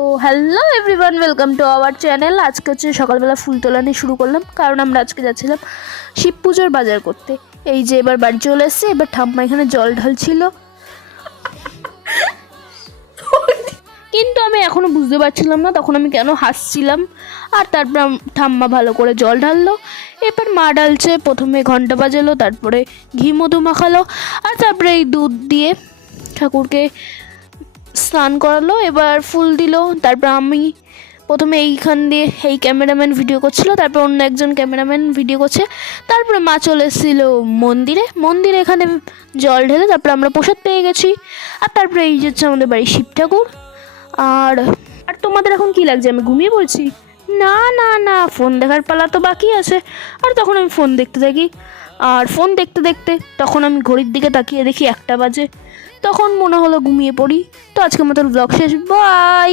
O hello everyone, welcome to our channel. আজকে হচ্ছে সকালবেলা ফুল তোলা নিয়ে শুরু করলাম, কারণ আমরা আজকে যাচ্ছিলাম শিব পুজোর বাজার করতে। এই যে এবার বাড়ি চলে এসেছে, এবার ঠাম্মা এখানে জল ঢালছিল, কিন্তু আমি এখনও বুঝতে পারছিলাম না তখন আমি কেন হাসছিলাম। আর তারপর ঠাম্মা ভালো করে জল ঢাললো, এবার মা ঢালছে, প্রথমে ঘন্টা বাজালো, তারপরে ঘি মধু মাখালো, আর তারপরে এই দুধ দিয়ে ঠাকুরকে স্নান করালো, এবার ফুল দিল। তারপর আমি প্রথমে এইখান দিয়ে এই ক্যামেরাম্যান ভিডিও করছিল, তারপর অন্য একজন ক্যামেরাম্যান ভিডিও করছে, তারপরে মা চলে এসেছিল মন্দিরে এখানে জল ঢেলে তারপরে আমরা প্রসাদ পেয়ে গেছি। আর তারপরে এই যে হচ্ছে আমাদের বাড়ির শিব ঠাকুর। আর আর তোমাদের এখন কি লাগছে, আমি ঘুমিয়ে পড়ছি? না না না, ফোন দেখার পালা তো বাকি আছে। আর তখন আমি ফোন দেখতে থাকি, আর ফোন দেখতে দেখতে তখন আমি ঘড়ির দিকে তাকিয়ে দেখি 1টা বাজে। তখন মনে হলো ঘুমিয়ে পড়ি। তো আজকের মতো ব্লগ শেষ, বাই।